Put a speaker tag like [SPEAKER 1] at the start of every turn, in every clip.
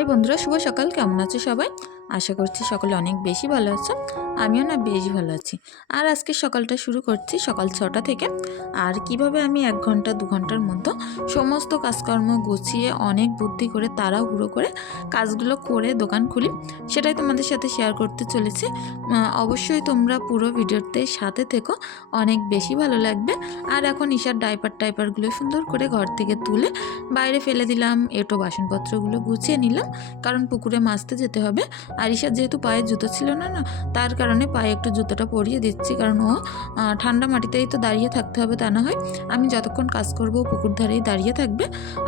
[SPEAKER 1] High বন্ধুরা শুভ সকাল। কেমন আছে সবাই? আশা করছি সকলে অনেক বেশি ভালো আছো। আমিও না বেশ ভালো আছি। আর আজকে সকালটা শুরু করছি সকাল ছটা থেকে। আর কীভাবে আমি এক ঘণ্টা, দু ঘণ্টার মধ্যে সমস্ত কাজকর্ম গুছিয়ে অনেক বুদ্ধি করে, তাড়াহুড়ো করে কাজগুলো করে দোকান খুলি, সেটাই তোমাদের সাথে শেয়ার করতে চলেছি। অবশ্যই তোমরা পুরো ভিডিওতে সাথে থেকো, অনেক বেশি ভালো লাগবে। আর এখন ঈশার ডাইপার টাইপারগুলো সুন্দর করে ঘর থেকে তুলে বাইরে ফেলে দিলাম, এটো বাসনপত্রগুলো গুছিয়ে নিলাম, কারণ পুকুরে মাছতে যেতে হবে। আর ঈশার যেহেতু পায়ে জুতো ছিল না না, তার কারণে পায়ে একটু জুতোটা পরিয়ে দিচ্ছি। কারণ ও ঠান্ডা মাটিতেই তো দাঁড়িয়ে থাকতে হবে তা না হয়। আমি যতক্ষণ কাজ করব পুকুর ধারেই দাঁড়িয়ে থাকবে।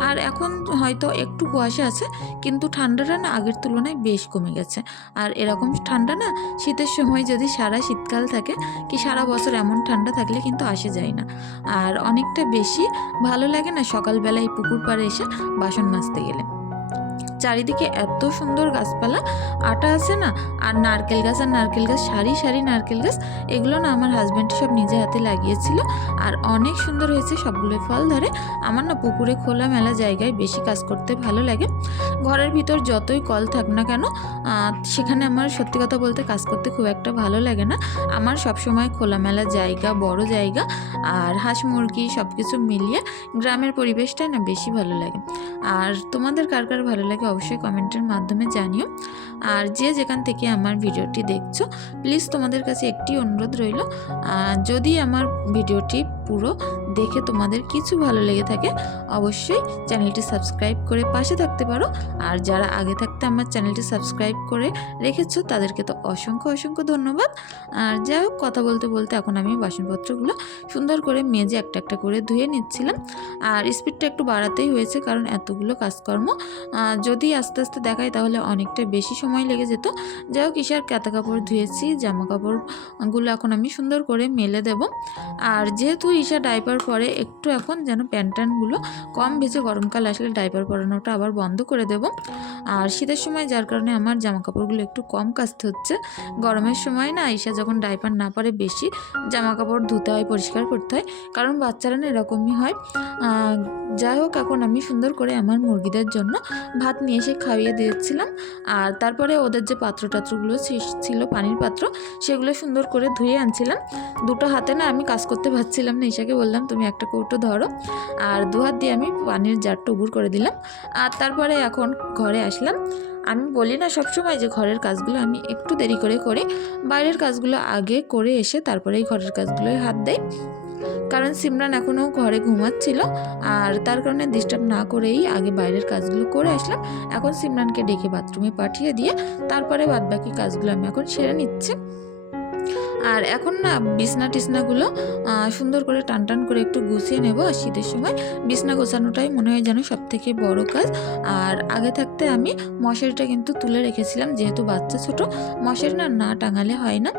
[SPEAKER 1] আর এখন হয়তো একটু কুয়াশা আছে, কিন্তু ঠান্ডাটা না আগের তুলনায় বেশ কমে গেছে। আর এরকম ঠান্ডা না, শীতের সময় যদি সারা শীতকাল থাকে, কি সারা বছর এমন ঠান্ডা থাকলে কিন্তু আসে যায় না। আর অনেকটা বেশি ভালো লাগে না সকালবেলায় পুকুর পাড়ে এসে বাসন মাজতে গেলে। চারিদিকে এত সুন্দর গাছপালা, আটা আছে না, আর নারকেল গাছ, আর নারকেল গাছ, সারি সারি নারকেল গাছ, এগুলো না আমার হাজব্যান্ড সব নিজে হাতে লাগিয়েছিল। আর অনেক সুন্দর হয়েছে সবগুলোই ফল ধরে। আমার না পুকুরে খোলা মেলা জায়গায় বেশি কাজ করতে ভালো লাগে। ঘরের ভিতর যতই কল থাক না কেন সেখানে আমার সত্যি কথা বলতে কাজ করতে খুব একটা ভালো লাগে না। আমার সবসময় খোলামেলা জায়গা, বড় জায়গা, আর হাঁস মুরগি সব কিছু মিলিয়ে গ্রামের পরিবেশটাই না বেশি ভালো লাগে। আর তোমাদের কার কার ভালো লাগে অবশ্যই কমেন্টের মাধ্যমে জানিও। আর যে যেখান থেকে আমার ভিডিওটি দেখছ প্লিজ তোমাদের কাছে একটি অনুরোধ রইল যদি আমার ভিডিওটি পুরো দেখে তোমাদের কিছু ভালো লেগে থাকে, অবশ্যই চ্যানেলটি সাবস্ক্রাইব করে পাশে থাকতে পারো। আর যারা আগে থাকতে আমার চ্যানেলটি সাবস্ক্রাইব করে রেখেছো, তাদেরকে তো অসংখ্য অসংখ্য ধন্যবাদ। আর যাই হোক, কথা বলতে বলতে এখন আমি বাসনপত্রগুলো সুন্দর করে মেজে একটা একটা করে ধুয়ে নিচ্ছিলাম। আর স্পিডটা একটু বাড়াতেই হয়েছে, কারণ এতগুলো কাজকর্ম। যদি আস্তে আস্তে দেখাই, তাহলে অনেকটা বেশি সময় লেগে যেত। যাই হোক, ঈশার কাতা কাপড় ধুয়েছি, জামা কাপড়গুলো এখন আমি সুন্দর করে মেলে দেব। আর যেহেতু ঈশা ডাইপার পরে একটু এখন যেন প্যান্ট ট্যান্টগুলো কম ভেজে গরমকাল আসলে ডাইপার পরানোটা আবার বন্ধ করে দেব। আর শীতের সময় যার কারণে আমার জামা কাপড়গুলো একটু কম কাচতে হচ্ছে, গরমের সময় না ঈশা যখন ডাইপার না পারে বেশি জামা কাপড় ধুতে হয়, পরিষ্কার করতে হয়, কারণ বাচ্চারা না এরকমই হয়। যাই হোক, এখন আমি সুন্দর করে আমার মুরগিদের জন্য ভাত নিয়ে এসে খাইয়ে দিয়েছিলাম। আর তারপরে ওদের যে পাত্র টাত্রগুলো ছিল পানির পাত্র, সেগুলো সুন্দর করে ধুয়ে আনছিলাম। দুটো হাতে না আমি কাজ করতে পারছিলাম না, ঈশাকে বললাম তুমি একটা কৌটো ধরো। আর দু হাত দিয়ে আমি পানির জারটা উবুর করে দিলাম। আর তারপরে এখন ঘরে আসলাম। আমি বলি না সবসময় যে ঘরের কাজগুলো আমি একটু দেরি করে করি। বাইরের কাজগুলো আগে করে এসে তারপরেই ঘরের কাজগুলোয় হাত দেয় কারণ সিমরান এখনও ঘরে ঘুমাচ্ছিল। আর তার কারণে ডিস্টার্ব না করেই আগে বাইরের কাজগুলো করে আসলাম। এখন সিমরানকে ডেকে বাথরুমে পাঠিয়ে দিয়ে তারপরে বাদবাকি কাজগুলো আমি এখন সেরে নিচ্ছি। আর এখন না বিছনা টিসনাগুলো সুন্দর করে টান টান করে একটু গুছিয়ে নেব। আর শীতের সময় বিছনা গোছানোটাই মনে হয় যেন সব থেকে বড় কাজ। আর আগে থাকতে আমি মশারিটা কিন্তু তুলে রেখেছিলাম, যেহেতু বাচ্চা ছোট, মশারি না না টাঙালে হয় না।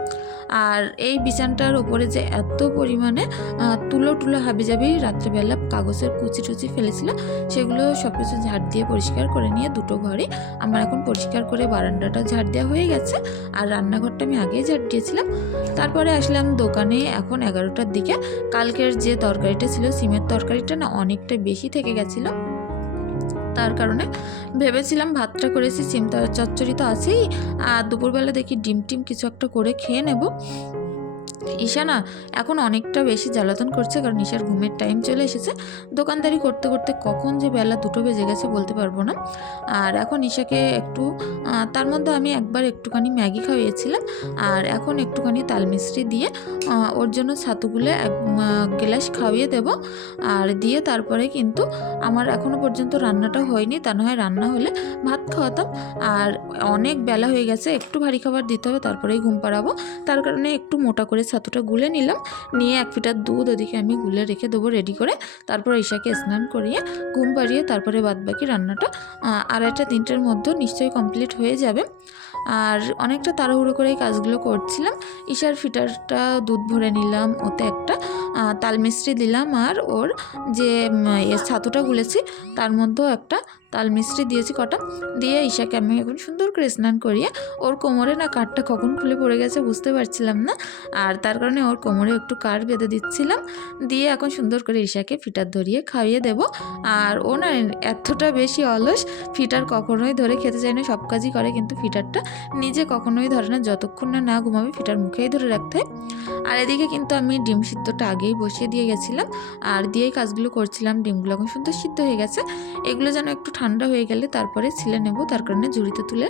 [SPEAKER 1] আর এই বিছানটার ওপরে যে এত পরিমাণে তুলো টুলো হাবি যাবি রাত্রেবেলা কাগজের কুচি টুচি ফেলেছিল, সেগুলো সব কিছু ঝাড় দিয়ে পরিষ্কার করে নিয়ে দুটো ঘরে, আমার এখন পরিষ্কার করে বারান্দাটা ঝাড় দেওয়া হয়ে গেছে। আর রান্নাঘরটা আমি আগেই ঝাড় দিয়েছিলাম। তারপরে আসলাম দোকানে, এখন এগারোটার দিকে। কালকের যে তরকারিটা ছিল, সিমের তরকারিটা না অনেকটা বেশি থেকে গেছিল। তার কারণে ভেবেছিলাম ভাতটা করেছি, সিম চচ্চড়ি তো আছেই। আর দুপুরবেলা দেখি ডিম টিম কিছু একটা করে খেয়ে নেব। ঈশা না এখন অনেকটা বেশি জ্বালাতন করছে কারণ ঈশার ঘুমের টাইম চলে এসেছে। দোকানদারি করতে করতে কখন যে বেলা দুটো বেজে গেছে বলতে পারব না। আর এখন ঈশাকে একটু তার মধ্যে আমি একবার একটুখানি ম্যাগি খাইয়েছিলাম আর এখন একটুখানি তাল মিষ্টি দিয়ে ওর জন্য ছাতুগুলো এক গ্লাস খাইয়ে দেব। আর দিয়ে তারপরে কিন্তু আমার এখনও পর্যন্ত রান্নাটা হয়নি, তা না হয় রান্না হলে ভাত খাওয়াতাম। আর অনেক বেলা হয়ে গেছে, একটু ভারী খাবার দিতে হবে, তারপরেই ঘুম পাড়াবো। তার কারণে একটু মোটা করে ছাতুটা গুলে নিলাম। নিয়ে এক ফিটার দুধ ওদিকে আমি গুলে রেখে দেবো রেডি করে। তারপর ঈশাকে স্নান করিয়ে, ঘুম পাড়িয়ে তারপরে বাদবাকি রান্নাটা আড়াইটা তিনটের মধ্যে নিশ্চয়ই কমপ্লিট হয়ে যাবে। আর অনেকটা তাড়াহুড়ো করে এই কাজগুলো করছিলাম। ঈশার ফিটারটা দুধ ভরে নিলাম, ওতে একটা। তাল মিষ্টি দিলাম আর ওর যে ছাতুটা গুলেছি, তার মধ্যেও একটা তাল মিশ্রি দিয়েছি কটা। দিয়ে ঈশাকে আমি এখন সুন্দর করে স্নান করিয়ে ওর কোমরে না কাঠটা কখন খুলে পড়ে গেছে বুঝতে পারছিলাম না। আর তার কারণে ওর কোমরে একটু কাঠ বেঁধে দিচ্ছিলাম। দিয়ে এখন সুন্দর করে ঈশাকে ফিটার ধরিয়ে খাইয়ে দেব। আর ও না এতটা বেশি অলস, ফিটার কখনোই ধরে খেতে চায় না, সব কাজই করে কিন্তু ফিটারটা। নিজে কখনোই ধরে না, যতক্ষণ না না ঘুমাবে, ফিটার মুখেই ধরে রাখতে হয়। আর এদিকে কিন্তু আমি ডিম সিদ্ধটা আগেই বসিয়ে দিয়ে গেছিলাম। আর দিয়েই কাজগুলো করছিলাম, ডিমগুলো এখন সুন্দর সিদ্ধ হয়ে গেছে। এগুলো যেন একটু ঠান্ডা হয়ে গেলে তারপরে ছিলে নেব, তার কারণে ঝুড়িতে তুলে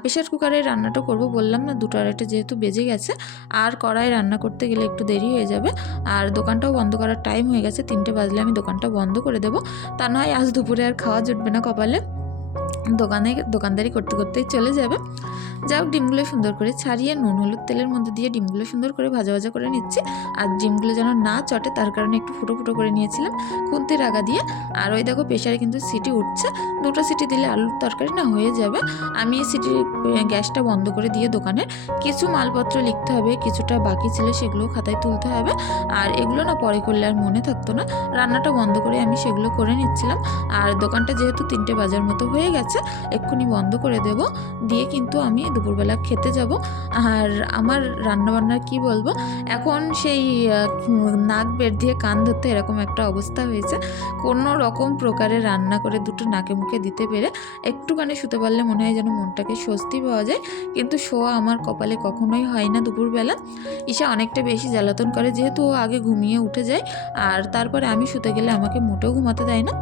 [SPEAKER 1] প্রেশার কুকারে রান্নাটা করব বললাম না, দুটো আড়াইটা যেহেতু বেজে গেছে। আর কড়াই রান্না করতে গেলে একটু দেরি হয়ে যাবে। আর দোকানটাও বন্ধ করার টাইম হয়ে গেছে, তিনটে বাজলে আমি দোকানটা বন্ধ করে দেবো। তা নয় আজ দুপুরে আর খাওয়া জুটবে না কপালে। দোকানে, দোকানদারি করতে করতেই চলে যাবে। যাই হোক, ডিমগুলো সুন্দর করে ছাড়িয়ে নুন, হলুদ তেলের মধ্যে দিয়ে ডিমগুলো সুন্দর করে ভাজা ভাজা করে নিচ্ছি। আর ডিমগুলো যেন না চটে, তার কারণে একটু ফুটো ফুটো করে নিয়েছিলাম খুন্তির আগা দিয়ে। আর ওই দেখো প্রেশারে কিন্তু সিটি উঠছে। দুটো সিটি দিলে আলুর তরকারি না হয়ে যাবে। আমি সিটি গ্যাসটা বন্ধ করে দিয়ে দোকানের কিছু মালপত্র লিখতে হবে, কিছুটা বাকি ছিল সেগুলো খাতায় তুলতে হবে। আর এগুলো না পরে করলে আর মনে থাকতো না। রান্নাটা বন্ধ করে আমি সেগুলো করে নিচ্ছিলাম। আর দোকানটা যেহেতু তিনটে বাজার মতো হয়ে গেছে এক্ষুনি বন্ধ করে দেব। দিয়ে কিন্তু আমি দুপুরবেলা খেতে যাব। আর আমার রান্নাবান্নার কি বলব? এখন সেই নাক বের দিয়ে কান ধরতে এরকম একটা অবস্থা হয়েছে। কোনো রকম প্রকারে রান্না করে দুটো নাকে মুখে দিতে পেরে একটুখানি শুতে পারলে মনে হয় যেন মনটাকে স্বস্তি পাওয়া যায়। কিন্তু শোয়া আমার কপালে কখনোই হয় না দুপুরবেলা। ঈশা অনেকটা বেশি জ্বালাতন করে, যেহেতু ও আগে ঘুমিয়ে উঠে যায়। আর তারপরে আমি শুতে গেলে আমাকে মোটেও ঘুমাতে দেয় না।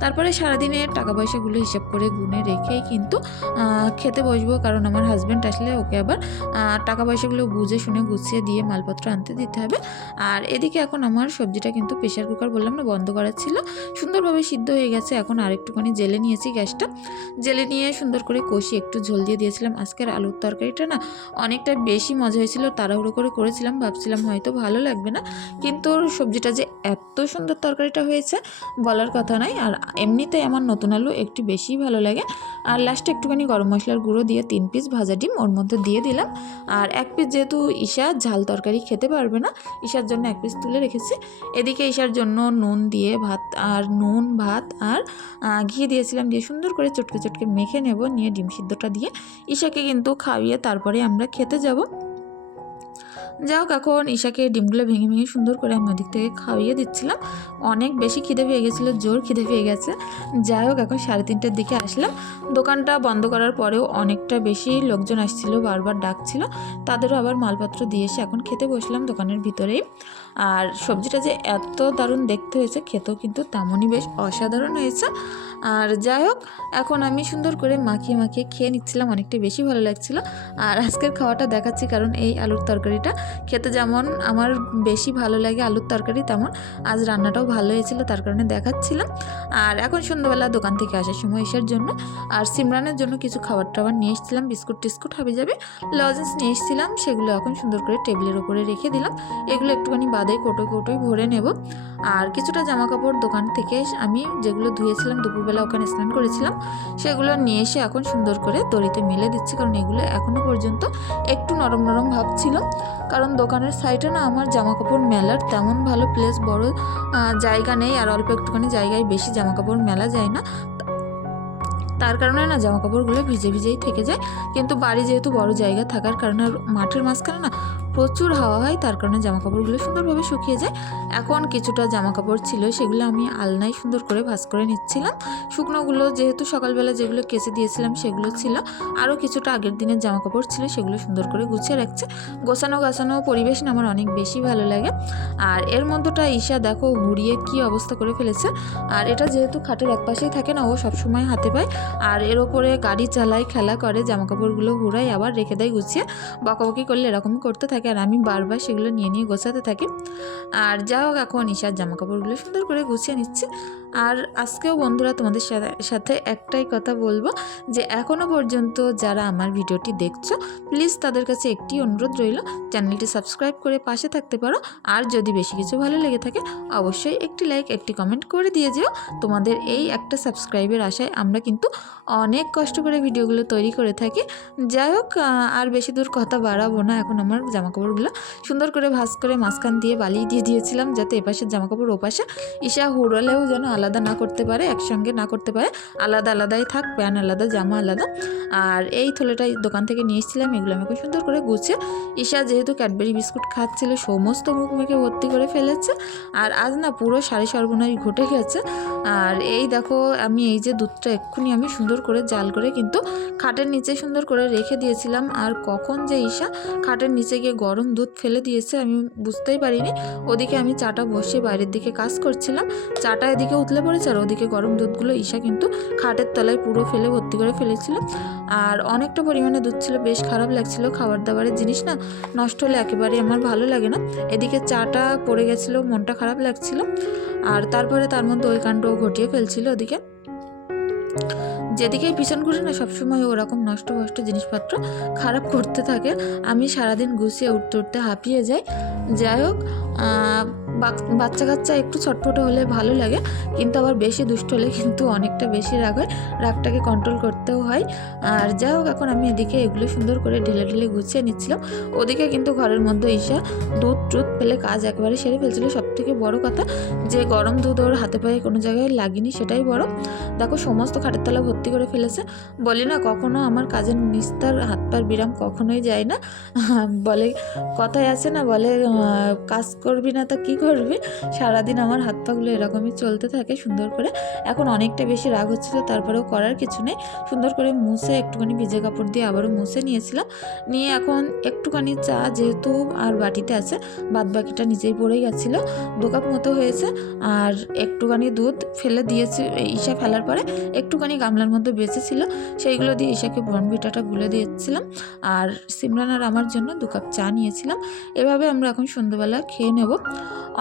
[SPEAKER 1] তারপরে সারাদিনের টাকা পয়সাগুলো হিসাব করে গুনে রেখেই কিন্তু খেতে বসবো। কারণ আমার হাজব্যান্ড আসলে ওকে আবার টাকা পয়সাগুলো বুঝে শুনে গুছিয়ে দিয়ে মালপত্র আনতে দিতে হবে। আর এদিকে এখন আমার সবজিটা কিন্তু প্রেশার কুকার বললাম না, বন্ধ করার ছিল। সুন্দরভাবে সিদ্ধ হয়ে গেছে। এখন আরেকটুখানি জেলে নিয়েছি গ্যাসটা। জেলে নিয়ে সুন্দর করে কষি একটু ঝোল দিয়ে দিয়েছিলাম। আজকের আলুর তরকারিটা না অনেকটা বেশি মজা হয়েছিল, তাড়াহুড়ো করে করেছিলাম। ভাবছিলাম হয়তো ভালো লাগবে না। কিন্তু সবজিটা যে এত সুন্দর তরকারিটা হয়েছে, বলার কথা নয় আর এমনিতেই আমার নতুন আলু একটু বেশি ভালো লাগে। আর লাস্টে একটুখানি গরম মশলার গুঁড়ো দিয়ে তিন পিস ভাজা ডিম, ওর মধ্যে দিয়ে দিলাম। আর এক পিস যেহেতু ঈশা ঝাল তরকারি খেতে পারবে না, ঈশার জন্য এক পিস তুলে রেখেছি। এদিকে ঈশার জন্য নুন দিয়ে ভাত আর নুন, ভাত আর ঘি দিয়েছিলাম দিয়ে সুন্দর করে চটকে চটকে মেখে নেব, নিয়ে ডিম সিদ্ধটা দিয়ে। ঈশাকে কিন্তু খাইয়ে তারপরে আমরা খেতে যাব। যাই হোক এখন ঈশাকে ডিমগুলো ভেঙে ভেঙে সুন্দর করে আমি ওদিক থেকে খাইয়ে দিচ্ছিলাম। অনেক বেশি খিদে পেয়ে গেছিল, জোর খিদে পেয়ে গেছে। যাই হোক, এখন সাড়ে তিনটের দিকে আসলাম। দোকানটা বন্ধ করার পরেও অনেকটা বেশি লোকজন আসছিল, বারবার ডাকছিল। তাদেরও আবার মালপত্র দিয়ে এসে এখন খেতে বসলাম দোকানের ভিতরেই। আর সবজিটা যে এত দারুণ দেখতে হয়েছে, খেতেও কিন্তু তেমনই বেশ অসাধারণ হয়েছে। আর যাই হোক, এখন আমি সুন্দর করে মাখিয়ে মাখিয়ে খেয়ে নিচ্ছিলাম, অনেকটা বেশি ভালো লাগছিল। আর আজকের খাওয়াটা দেখাচ্ছি কারণ এই আলুর তরকারিটা। খেতে যেমন আমার বেশি ভালো লাগে আলুর তরকারি, তেমন আজ রান্নাটাও ভালো হয়েছিল, তার কারণে দেখাচ্ছিলাম। আর এখন সন্ধ্যাবেলা দোকান থেকে আসার সময় এসার জন্য, আর সিমরানের জন্য কিছু খাবার টাবার নিয়ে এসেছিলাম, বিস্কুট টিস্কুট হবে যাবে, লজেন্স নিয়ে এসেছিলাম, সেগুলো এখন সুন্দর করে টেবিলের ওপরে রেখে দিলাম। এগুলো একটুখানি বাদে কোটো কোটোই ভরে নেব। আর কিছুটা জামা কাপড় দোকান থেকে আমি যেগুলো ধুয়েছিলাম দুপুরবেলা ওখানে স্নান করেছিলাম, সেগুলো নিয়ে এসে এখন সুন্দর করে দড়িতে মেলে দিচ্ছি, কারণ এগুলো এখনও পর্যন্ত একটু নরম নরম ভাব ছিল। কারণ দোকানের সাইডে না আমার জামা কাপড় মেলার তেমন ভালো প্লেস বড় জায়গা নেই, আর অল্প একটুখানি জায়গায় বেশি জামা কাপড় মেলা যায় না। তার কারণে না জামা কাপড়গুলো ভিজে ভিজেই থেকে যায়। কিন্তু বাড়ি যেহেতু বড় জায়গা থাকার কারণে আর মাঠের মাঝখানে না প্রচুর হাওয়া হয়, তার কারণে জামা কাপড়গুলো সুন্দরভাবে শুকিয়ে যায়। এখন কিছুটা জামা কাপড় ছিল, সেগুলো আমি আলনায় সুন্দর করে ভাঁজ করে নিচ্ছিলাম। শুকনোগুলো যেহেতু সকালবেলা যেগুলো কেচে দিয়েছিলাম সেগুলো ছিল। আরও কিছুটা আগের দিনের জামা কাপড় ছিল, সেগুলো সুন্দর করে গুছিয়ে রাখছে। গোছানো গাছানো পরিবেশ আমার অনেক বেশি ভালো লাগে। আর এর মধ্যটা ঈশা দেখো হুড়িয়ে কি অবস্থা করে ফেলেছে। আর এটা যেহেতু খাটের এক পাশেই থাকে না, ও সবসময় হাতে পায়। আর এর ওপরে গাড়ি চালায়, খেলা করে জামা কাপড়গুলো হুড়ায় আবার রেখে দেয় গুছিয়ে। বকাবকি করলে এরকমই করতে থাকে। আর আমি বারবার সেগুলো নিয়ে নিয়ে গোছাতে থাকি। আর যা হোক এখন ঈশার জামা কাপড়গুলো সুন্দর করে গুছিয়ে নিচ্ছে। আর আজকেও বন্ধুরা তোমাদের সাথে- একটাই কথা বলব যে এখনও পর্যন্ত যারা আমার ভিডিওটি দেখছ প্লিজ তাদের কাছে একটি অনুরোধ রইল, চ্যানেলটি সাবস্ক্রাইব করে পাশে থাকতে পারো। আর যদি বেশি কিছু ভালো লেগে থাকে, অবশ্যই একটি লাইক একটি কমেন্ট করে দিয়ে যেও। তোমাদের এই একটা সাবস্ক্রাইবের আশায় আমরা কিন্তু অনেক কষ্ট করে ভিডিওগুলো তৈরি করে থাকি। যাই হোক আর বেশি দূর কথা বাড়াবো না, এখন আমার জামাকাপড়গুলো সুন্দর করে ভাঁজ করে মাঝখান দিয়ে বালিয়ে দিয়ে দিয়েছিলাম যাতে এপাশের জামাকাপড় ওপাশে ঈশা হুড়লেও যেন আলাদা না করতে পারে, একসঙ্গে না করতে পারে। আলাদা আলাদাই থাক প্যান আলাদা, জামা আলাদা। আর এই থলেটা দোকান থেকে নিয়ে এসেছিলাম, এগুলো আমি খুব সুন্দর করে গুছিয়ে। ঈশা যেহেতু ক্যাডবেরি বিস্কুট খাচ্ছিল, সমস্ত মেখে ভর্তি করে ফেলেছে। আর আজ না পুরো সাড়ে সর্বনাশ ঘটে গেছে। আর এই দেখো, আমি এই যে দুধটা এক্ষুনি আমি সুন্দর করে জাল করে কিন্তু খাটের নিচে সুন্দর করে রেখে দিয়েছিলাম। আর কখন যে ঈশা খাটের নিচে গিয়ে গরম দুধ ফেলে দিয়েছে, আমি বুঝতেই পারিনি। ওদিকে আমি চাটা বসে বাইরের দিকে কাজ করছিলাম। চাটা এদিকে উতলে পড়েছে, আর ওদিকে গরম দুধগুলো ঈশা কিন্তু খাটের তলায় পুরো ফেলে ভর্তি করে ফেলেছিল। আর অনেকটা পরিমাণে দুধ ছিল, বেশ খারাপ লাগছিল। খাবার দাবারের জিনিস না, নষ্ট হলে একেবারে আমার ভালো লাগে না। এদিকে চাটা পড়ে গেছিল, মনটা খারাপ লাগছিল। আর তারপরে তার মধ্যে ওই কাণ্ড ঘটিয়ে ফেলছিল ওদিকে। যেদিকেই পিছন ঘুরে না সবসময় ওরকম নষ্ট ফষ্ট জিনিসপত্র খারাপ করতে থাকে, আমি সারাদিন গুছিয়ে উঠতে উঠতে হাঁপিয়ে যাই। যাই হোক বাচ্চা কাচ্চা একটু ছটফটে হলে ভালো লাগে, কিন্তু আবার বেশি দুষ্ট হলে কিন্তু অনেকটা বেশি রাগ হয়, রাগটাকে কন্ট্রোল করতেও হয়। আর যাই হোক, এখন আমি এদিকে এগুলো সুন্দর করে ঢেলে ঢেলে গুছিয়ে নিচ্ছিলাম। ওদিকে কিন্তু ঘরের মধ্যে ঈশা দুধ টুধ ফেলে কাজ একবারে সেরে ফেলছিল। সব থেকে বড় কথা, যে গরম দুধ ওর হাতে পায়ে কোনো জায়গায় লাগেনি সেটাই বড়। দেখো, সমস্ত খাটের তলা ভর্তি করে ফেলেছে। বলি না, কখনো আমার কাজের নিস্তার হাত পার বিরাম কখনোই যায় না। বলে, কথায় আছে না, বলে কাজ করবি না তা কি করবি সারাদিন আমার হাত পাগুলো এরকমই চলতে থাকে সুন্দর করে। এখন অনেকটা বেশি রাগ হচ্ছিল, তারপরেও করার কিছু নেই। সুন্দর করে মুছে একটুখানি ভিজে কাপড় দিয়ে আবারও মুছে নিয়েছিলাম। নিয়ে এখন একটুখানি চা যেহেতু আর বাটিতে আছে বাদ বাকিটা নিজেই পড়েই গেছিল। দু কাপ মতো হয়েছে আর একটুখানি দুধ ফেলে দিয়েছি ঈশা ফেলার পরে একটুখানি গামলার মধ্যে বেঁচেছিল। সেইগুলো দিয়ে ঈশাকে বনভিটাটা গুলে দিয়েছিলাম আর সিমরান আর আমার জন্য দু কাপ চা নিয়েছিলাম। এভাবে আমরা এখন সন্ধ্যেবেলা খেয়ে নেব।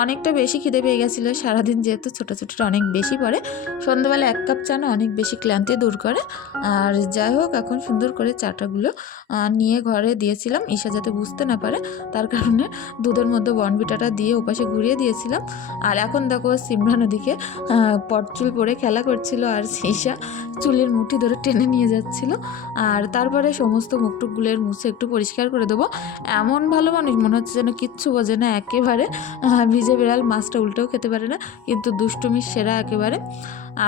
[SPEAKER 1] অনেকটা বেশি খিদে পেয়ে গেছিল। সারাদিন যেহেতু ছোটো ছোটোটা অনেক বেশি পড়ে সন্ধ্যেবেলা এক কাপ চা না অনেক বেশি ক্লান্তি দূর করে। আর যাই হোক এখন সুন্দর করে চাটাগুলো নিয়ে ঘরে দিয়েছিলাম। ঈশা যাতে বুঝতে না পারে তার কারণে দুধের মধ্যে বনভিটাটা দিয়ে ওপাশে ঘুরিয়ে দিয়েছিলাম। আর এখন দেখো সিমরান ওদিকে আহ, পটচুল পরে খেলা করছিল আর ঈশা চুলের মুঠি ধরে টেনে নিয়ে যাচ্ছিল। আর তারপরে সমস্ত মুখটুকগুলোর মুছে একটু পরিষ্কার করে দেবো। এমন ভালো মানুষ মনে হচ্ছে যেন কিচ্ছু বোঝে না একেবারে ভিজে বেড়াল মাছটা উল্টেও খেতে পারে না, কিন্তু দুষ্টুমির সেরা একেবারে।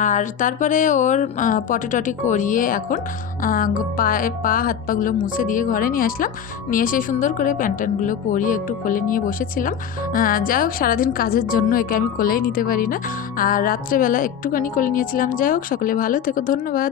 [SPEAKER 1] আর তারপরে ওর পটি টটি করিয়ে এখন পায়ে, পা, হাত পাগুলো মুছে দিয়ে ঘরে নিয়ে আসলাম। নিয়ে এসে সুন্দর করে প্যান্ট ট্যান্টগুলো পরিয়ে একটু কোলে নিয়ে বসেছিলাম। যাই হোক, সারাদিন কাজের জন্য একে আমি কোলেই নিতে পারি না। আর রাত্রেবেলা একটুখানি কোলে নিয়েছিলাম। যাই হোক, সকলে ভালো থেকো, ধন্যবাদ।